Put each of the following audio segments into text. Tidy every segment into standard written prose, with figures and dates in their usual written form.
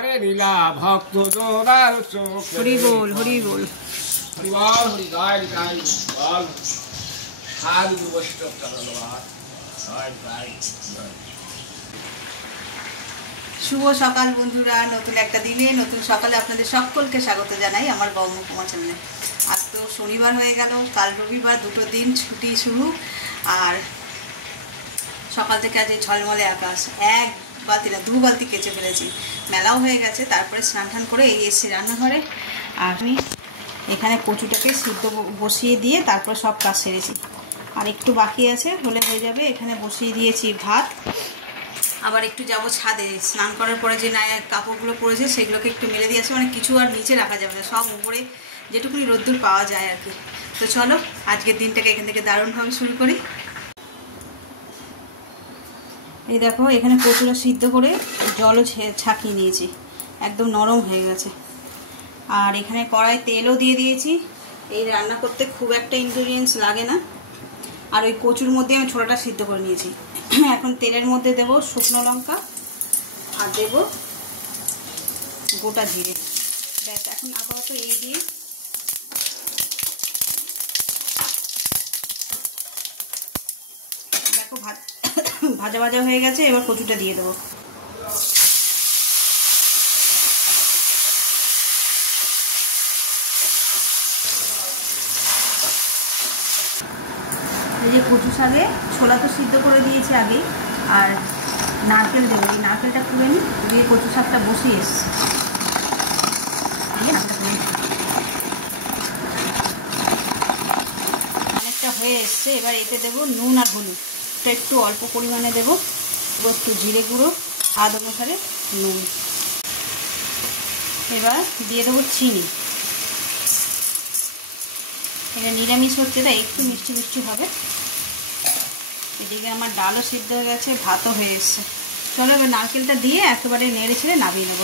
কারে লীলা ভক্ত জোগার চোখ হরি বল হরি বল হরি বল হরি গায় গায় বল সাধু বৈষ্ণব ধন্যবাদ। শুভ সকাল বন্ধুরা, নতুন একটা দিনে নতুন সকালে আপনাদের সকলকে স্বাগত জানাই আমার বৌমুকুমা চ্যানেলে। আজ তো শনিবার হয়ে গেল, কাল রবিবার, দুটো দিন ছুটি শুরু। আর সকাল থেকে আজ এই ঝলমলে আকাশ, এক বালতি না 2 বালতি কেচে ফেলেছি, মেলাও হয়ে গেছে। তারপরে স্নান টান করে এই এসছি রান্নাঘরে। আর আমি এখানে কচুটাকে সিদ্ধ বসিয়ে দিয়ে তারপর সব কাজ সেরেছি। আর একটু বাকি আছে, হলে হয়ে যাবে। এখানে বসিয়ে দিয়েছি ভাত। আবার একটু যাব ছাদে, স্নান করার পরে যে কাপড়গুলো পরেছে সেগুলোকে একটু মেলে দিয়ে আসে। মানে কিছু আর নিচে রাখা যাবে না, সব উপরে যেটুকুনি রোদ্দুর পাওয়া যায় আর কি। তো চলো আজকের দিনটাকে এখান থেকে দারুণভাবে শুরু করি। এই দেখো, এখানে কচুটা সিদ্ধ করে জলও ছাঁকিয়ে নিয়েছি, একদম নরম হয়ে গেছে। আর এখানে কড়াই তেলও দিয়ে দিয়েছি। এই রান্না করতে খুব একটা ইনগ্রিডিয়েন্টস লাগে না। আর ওই কচুর মধ্যে আমি ছোলাটা সিদ্ধ করে নিয়েছি। এখন তেলের মধ্যে দেব শুকনো লঙ্কা আর দেব গোটা জিরে। ব্যাস, এখন আপাতত এই দিয়ে দেখো ভাজা ভাজা হয়ে গেছে। এবার কচুটা দিয়ে দেবো। এই যে কচু শাকে ছোলা তো সিদ্ধ করে দিয়েছি আগে, আর নারকেল দেবো। এই নারকেলটা খুলে নিই, দিয়ে কচু শাকটা বসিয়ে এসছি। অনেকটা হয়ে এসছে। এবার এতে দেবো নুন আর হলুদ, একটু অল্প পরিমাণে দেবো। একটু জিরে গুঁড়ো, স্বাদ অনুসারে নুন। এবার দিয়ে দেবো চিনি। এটা নিরামিষ হচ্ছে, তাই একটু মিষ্টি মিষ্টি হবে। এদিকে আমার ডালও সিদ্ধ হয়ে গেছে, ভাতও হয়ে এসছে। চলো এবার নারকেলটা দিয়ে একেবারে নেড়ে ছেড়ে নামিয়ে নেব।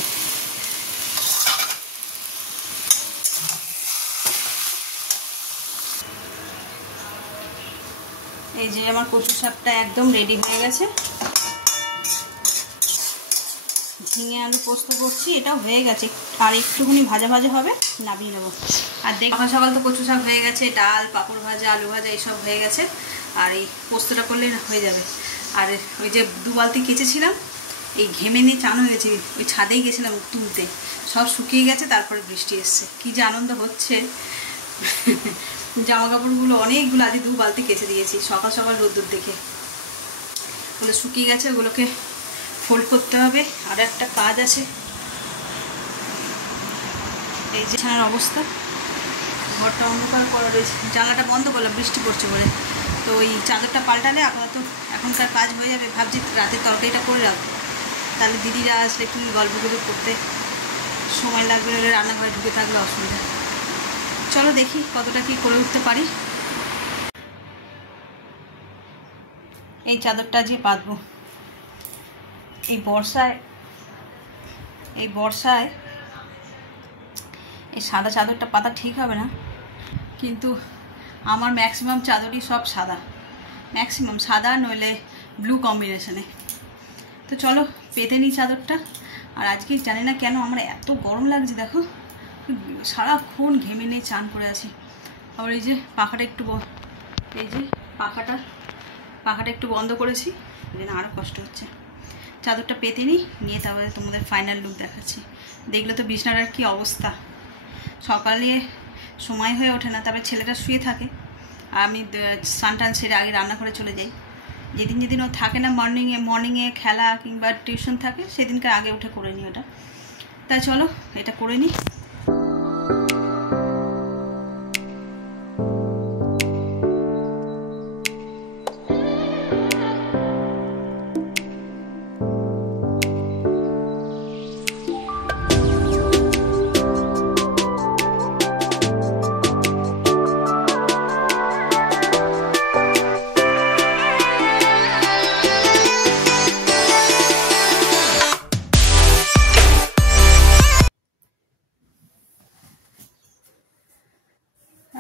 এই যে আমার কচু শাকটা একদম রেডি হয়ে গেছে। ঝিঙে আলু পোস্ত করছি, এটাও হয়ে গেছে। আর একটুখানি ভাজা ভাজা হবে, নামিয়ে নেবো। আর সকাল সকাল তো কচু শাক হয়ে গেছে, ডাল, পাঁপড় ভাজা, আলু ভাজা এইসব হয়ে গেছে। আর এই পোস্তটা করলে হয়ে যাবে। আর ওই যে 2 বালতি কেচেছিলাম, এই ঘেমে নিয়ে চান হয়ে গেছে। ওই ছাদেই গেছিলাম তুলতে, সব শুকিয়ে গেছে। তারপরে বৃষ্টি এসছে, কী যে আনন্দ হচ্ছে। জামা কাপড়গুলো অনেকগুলো আজ 2 বালতি কেচে দিয়েছি সকাল সকাল রোদ্দুর দেখে। ওগুলো শুকিয়ে গেছে, ওগুলোকে ফোল্ড করতে হবে। আর একটা কাজ আছে। এই যে ছানার অবস্থা, ঘরটা অন্ধকার করা রয়েছে, জানলাটা বন্ধ করলাম বৃষ্টি পড়ছে বলে। তো ওই চাদরটা পাল্টালে আপাতত এখনকার কাজ হয়ে যাবে। ভাবছি রাতে তরকারিটা করে রাখবো, তাহলে দিদিরা আসলে একটু গল্প গুজব করতে সময় লাগবে, হলে রান্নাঘরে ঢুকে থাকলে অসুবিধা। চলো দেখি কতটা কি করে উঠতে পারি। এই চাদরটা আজকে পাতবো। এই বর্ষায় এই সাদা চাদরটা পাতা ঠিক হবে না, কিন্তু আমার ম্যাক্সিমাম চাদরই সব সাদা, ম্যাক্সিমাম সাদা নইলে ব্লু কম্বিনেশনে। তো চলো পেতে নিই চাদরটা। আর আজকে জানি না কেন আমার এত গরম লাগছে, দেখো সারাক্ষণ ঘেমে নিয়ে চান করে আছি। আবার এই যে পাখাটা একটু বন্ধ করেছি, এই জন্য আরও কষ্ট হচ্ছে। চাদরটা পেতে নিয়ে তারপরে তোমাদের ফাইনাল লুক দেখাচ্ছি। দেখলে তো বিছনার আর কি অবস্থা। সকালে সময় হয়ে ওঠে না, তারপরে ছেলেটা শুয়ে থাকে আর আমি স্নান টান সেরে আগে রান্না করে চলে যাই। যেদিন ও থাকে না, মর্নিংয়ে খেলা কিংবা টিউশন থাকে, সেদিনকার আগে উঠে করে নিই ওটা। তাই চলো এটা করে নিই।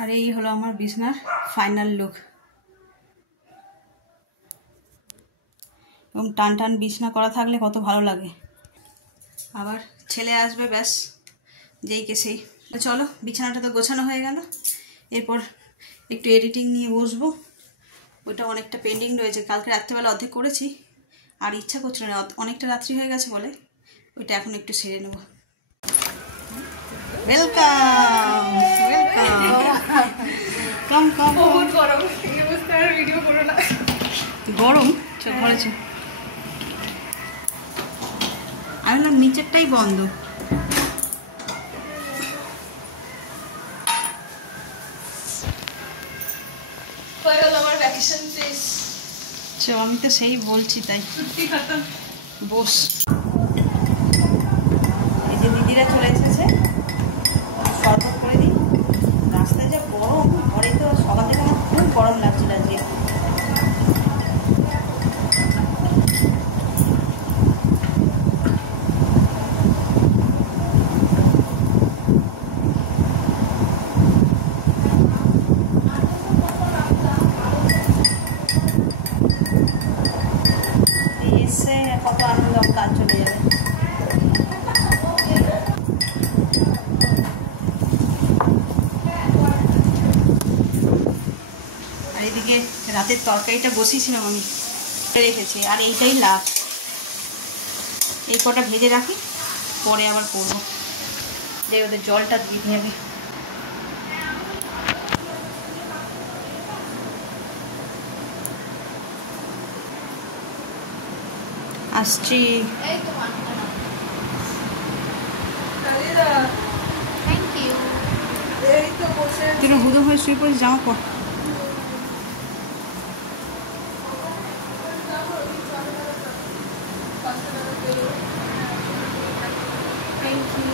আর এই হলো আমার বিছনার ফাইনাল লুক। এবং টান টান বিছনা করা থাকলে কত ভালো লাগে। আবার ছেলে আসবে ব্যাস, যেই কে সেই। চলো, বিছানাটা তো গোছানো হয়ে গেল, এরপর একটু এডিটিং নিয়ে বসবো। ওইটা অনেকটা পেন্ডিং রয়েছে, কালকে রাত্রিবেলা অর্ধেক করেছি, আর ইচ্ছা করছিল না, অনেকটা রাত্রি হয়ে গেছে বলে ওইটা এখন একটু সেরে নেব। ওয়েলকাম ওয়েলকাম, কম কম। বহুত গরম, এই অবস্থায় আর ভিডিও করো না। গরম ঘরেছে, আমি বললাম নিচেরটাই বন্ধ। হয়ে গেল আমার ভ্যাকেশন শেষ। আমি তো সেই বলছি, তাই ছুটি খতম। বস। এই যে দিদিরা চলে এসেছে, শরবত করে দিই। রাস্তায় যা গরম, ঘরে তো সকাল থেকে আমার খুব গরম লাগছিল আজকে। এসে কত আনন্দ, কাজ চলে যাবে। আর এদিকে রাতের তরকারিটা বসিয়েছিলাম আমি, রেখেছি, আর এইটাই লাস্ট। এই কটা ভেজে রাখি, পরে আবার করবো। যে ওদের জলটা দিতে হবে। আসছি। এই তো মানতে না। দাদিদা, থ্যাংক ইউ। এই তো বসে তুই হুদো হয়ে শুয়ে পড়িস, জামা পর। Thank you.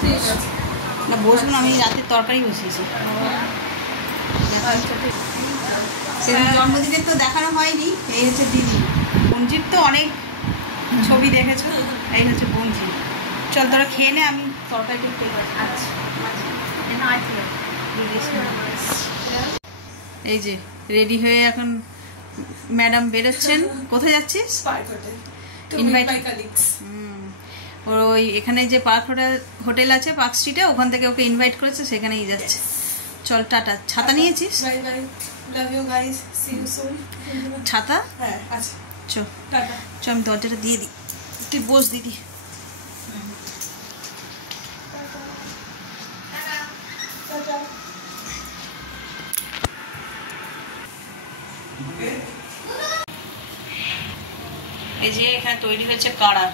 ঠিক আছে। না, বসবো না, আমি রাতের তরকারি বসিয়েছি। সেদিন জন্মদিনে তো দেখানো হয়নি। এই হচ্ছে দিদি, বঞ্জির তো অনেক ছবি দেখেছো, এই হচ্ছে বঞ্জি। চল তোরা খেয়ে নে, আমি তরকারি একটু আচ্ছা। এই যে রেডি হয়ে এখন ম্যাডাম বেরোচ্ছেন। কোথায় যাচ্ছিস? Park hotel. Invite- মাই কলিগস। ওই এখানে যে পার্ক হোটেল আছে পার্ক স্ট্রিটে, ওখান থেকে ওকে ইনভাইট করেছে, সেখানেই যাচ্ছে। চল টাটা। ছাতা নিয়েছিস? Bye bye. Love you guys. See you soon. ছাতা? হ্যাঁ, আচ্ছা। চল টাটা। চল, আমি দরজাটা দিয়ে দিই, তুই বস দিদি। টাটা। এই যে এখানে তৈরি হয়েছে কাড়া।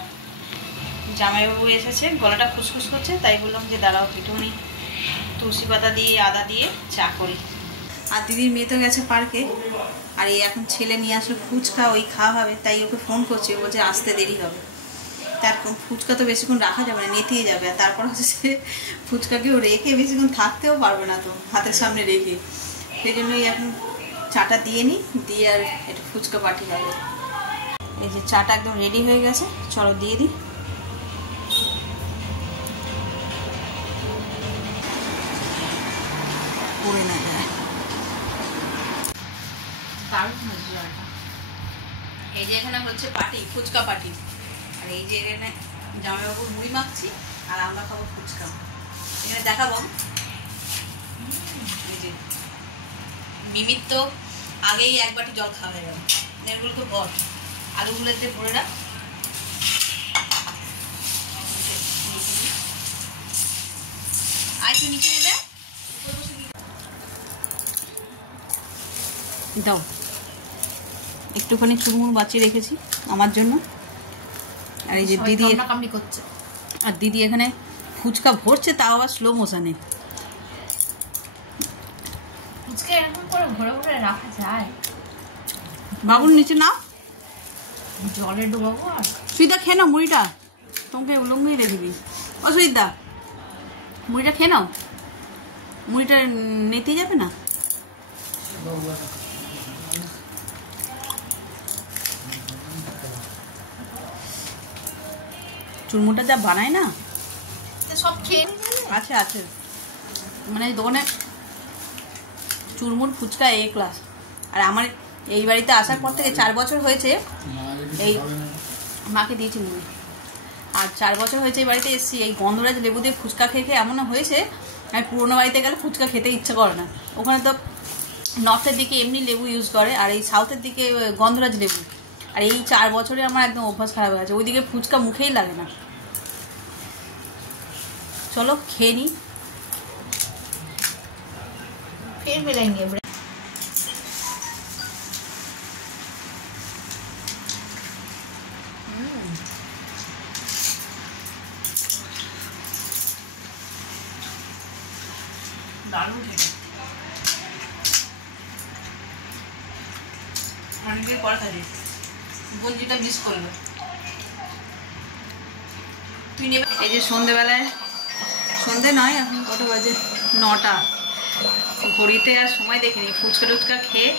জামাইবাবু এসেছে, গলাটা খুসখুস করছে, তাই বললাম যে দাঁড়াও একটুখানি তুলসী পাতা দিয়ে আদা দিয়ে চা করি। আর দিদির মেয়ে তো গেছে পার্কে, আর এই এখন ছেলে নিয়ে আসলো ফুচকা, ওই খাওয়া হবে, তাই ওকে ফোন করছে, বলছে আসতে দেরি হবে। তার ফুচকা তো বেশিক্ষণ রাখা যাবে না, নেতিয়ে যাবে। আর তারপর হচ্ছে সে ফুচকাকেও রেখে বেশিক্ষণ থাকতেও পারবে না তো হাতের সামনে রেখে, সেই জন্যই এখন চাটা দিয়ে নিই, দিয়ে আর একটু ফুচকা পাঠিয়ে হবে। এই যে চাটা একদম রেডি হয়ে গেছে, চলো দিয়ে দিই। পড়ে না যায়। দারুণ হয়েছে জলটা। এই যে এখানে হচ্ছে পার্টি, ফুচকা পার্টি, আর এই যে এখানে জামাইবাবুর মুড়ি মাখছি, আর আমরা খাবো ফুচকা। এখানে দেখাবো, এই যে মিমির তো আগেই এক বাটি জল খাওয়া হয়ে গেল। এগুলোকে বল, আলুগুলোতে ভরে রাখ। আর একটু নিচে নেবে দাও, একটুখানি চুরমুর বাঁচিয়ে রেখেছি আমার জন্য। আর এই যে দিদি কামড়ি করছে, আর দিদি এখানে ফুচকা ভরছে, তাও আবার স্লো মোশনে। ফুচকা এরকম করে ভরে ভরে রাখা যায়? বাবুর নিচে নাও, জলে ডুবাবো। আর সুইদা খেয়ে নাও মুড়িটা, তোমাকে উলঙ্গই রেখে দিই। ও সুইদা, মুড়িটা খেয়ে নাও, মুড়িটা নেতে যাবে না। চুরমুটা যা বানায় না, সব খেয়ে আছে আছে, মানে দোকানে চুরমুর ফুচকা এ ক্লাস। আর আমার এই বাড়িতে আসার পর থেকে 4 বছর হয়েছে, এই মাকে দিয়েছি মুড়ি, আর 4 বছর হয়েছে এই বাড়িতে এসেছি। এই গন্ধরাজ লেবু দিয়ে ফুচকা খেয়ে খেয়ে এমনও হয়েছে আমি পুরোনো বাড়িতে গেলে ফুচকা খেতে ইচ্ছা করে না। ওখানে তো নর্থের দিকে এমনি লেবু ইউজ করে, আর এই সাউথের দিকে গন্ধরাজ লেবু। আর এই 4 বছরে আমার একদম অভ্যাস খারাপ হয়ে গেছে, ওইদিকে ফুচকা মুখেই লাগে না। চলো খেয়ে নিই। फिर मिलेंगे। দারুণ খেতে, অনেকদিন পরে খাচ্ছি। গঞ্জিটা মিস করলো। তুই নেবে। এই যে সন্ধেবেলায়, সন্ধে নয় এখন কত বাজে, 9টা, ঘড়িতে আর সময় দেখিনি। ফুচকা টুচকা খেয়ে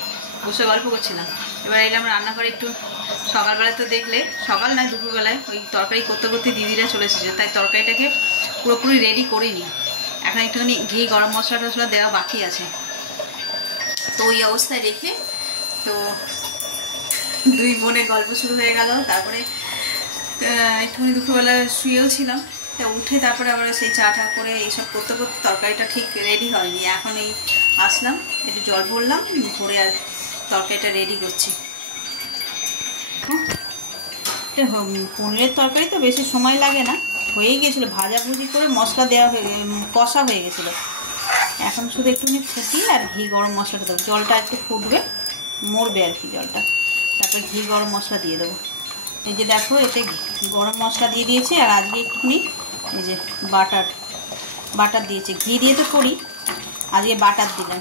বসে গল্প করছিলাম। এবার এলাম রান্নাঘরে একটু। সকালবেলায় তো দেখলে, সকাল নয় দুপুরবেলায় ওই তরকারি করতে করতে দিদিরা চলে এসেছে, তাই তরকারিটাকে পুরোপুরি রেডি করিনি। এখন একটুখানি ঘি গরম মশলা টশলা দেওয়া বাকি আছে, তো ওই অবস্থায় রেখে তো দুই বোনের গল্প শুরু হয়ে গেল। তারপরে একটুখানি দুপুরবেলা শুয়েও ছিলাম, তা উঠে তারপরে আবার সেই চা টা করে এইসব করতে করতে তরকারিটা ঠিক রেডি হয়নি। এখন এই আসলাম, একটু জল ভরলাম, ভরে আর তরকারিটা রেডি করছি। পনিরের তরকারি তো বেশি সময় লাগে না, হয়েই গেছিলো, ভাজাভুজি করে মশলা দেওয়া হয়ে কষা হয়ে গেছিলো। এখন শুধু একটুখানি ফুটিয়ে আর ঘি গরম মশলাটা দেবো, জলটা একটু ফুটবে, মরবে আর কি জলটা, তারপরে ঘি গরম মশলা দিয়ে দেবো। এই যে দেখো এতে গরম মশলা দিয়ে দিয়েছি, আর আজকে একটুখানি এই যে বাটার দিয়েছি। ঘি দিয়ে তো করি, আজকে বাটার দিলাম।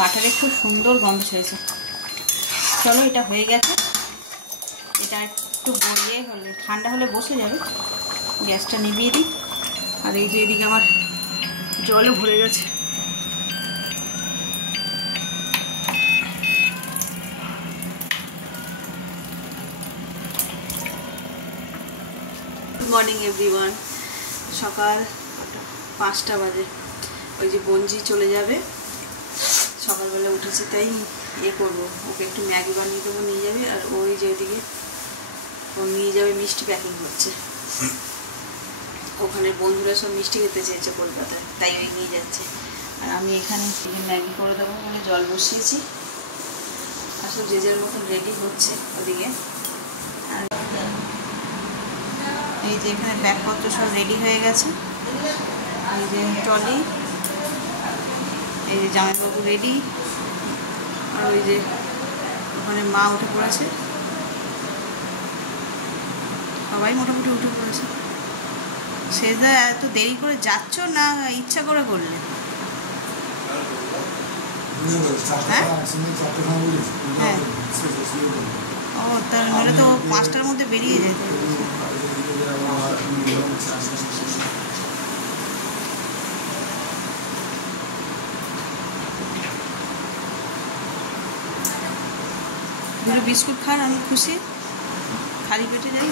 বাটারে খুব সুন্দর গন্ধ ছেড়েছে। চলো এটা হয়ে গেছে, এটা একটু গড়িয়ে হলে ঠান্ডা হলে বসে যাবে। গ্যাসটা নিভিয়ে দিই। আর এই যে এদিকে আমার জলও ভরে গেছে। Good morning everyone. সকাল 5টা বাজে। ওই যে বঞ্জি চলে যাবে, সকালবেলা উঠেছি তাই করবো, ওকে একটু ম্যাগি বানিয়ে দেবো, নিয়ে যাবে। আর ওই যে ওইদিকে ও নিয়ে যাবে, মিষ্টি প্যাকিং করছে। ওখানে বন্ধুরা সব মিষ্টি খেতে চেয়েছে কলকাতায়, তাই ওই নিয়ে যাচ্ছে। আর আমি এখানে ম্যাগি করে দেবো বলে জল বসিয়েছি। আসলে যে যার মতন রেডি হচ্ছে ওদিকে। আর এই যে এখানে ব্যাগপত্র সব রেডি হয়ে গেছে। এই যে ট্রলি, এই যে জামাইবাবু রেডি, আর ওই যে ওখানে মা উঠে পড়েছে, সবাই মোটামুটি উঠে পড়েছে। সেটা এত দেরি করে যাচ্ছ না ইচ্ছা করে করলে? হ্যাঁ, হ্যাঁ। ও তাহলে তো 5টার মধ্যে বেরিয়ে যেত। দুটো বিস্কুট খান, আমি খুশি। খালি পেটে যাই।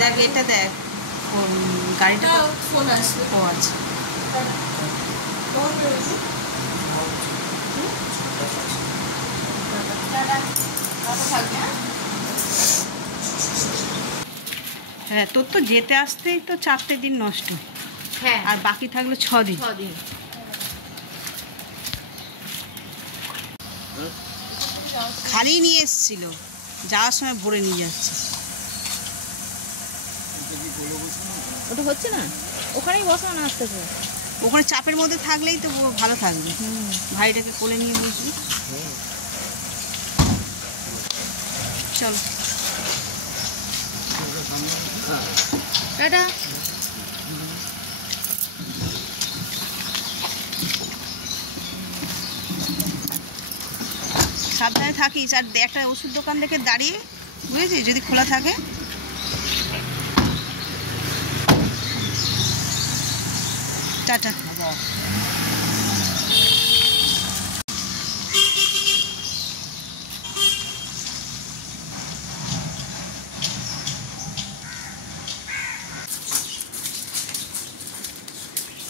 দেখ এটা দেখ, গাড়িটা ফোন আসবে। ও আচ্ছা, হ্যাঁ তোর তো যেতে আসতেই তো 4টে দিন নষ্ট। হ্যাঁ, আর বাকি থাকলো 6 দিন। খালি নিয়ে এসেছিল, যাওয়ার সময় ভরে নিয়ে যাচ্ছে। ওটা হচ্ছে না, ওখানেই বসো না, আসতে হবে। ওখানে চাপের মধ্যে থাকলেই তো ভালো থাকবে। ভাইটাকে কোলে নিয়ে বসবি। চলো টাটা। সাবধানে থাকিস, আর একটা ওষুধ দোকান দেখে দাঁড়িয়ে, বুঝেছিস, যদি খোলা থাকে। টাটা।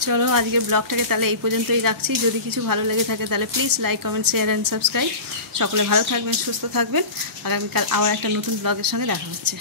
চলো আজকের ব্লগটাকে তাহলে এই পর্যন্তই রাখছি। যদি কিছু ভালো লেগে থাকে তাহলে please like, comment, share and subscribe. সকলে ভালো থাকবেন, সুস্থ থাকবেন। আগামীকাল আবার একটা নতুন ব্লগের সঙ্গে দেখা হচ্ছে।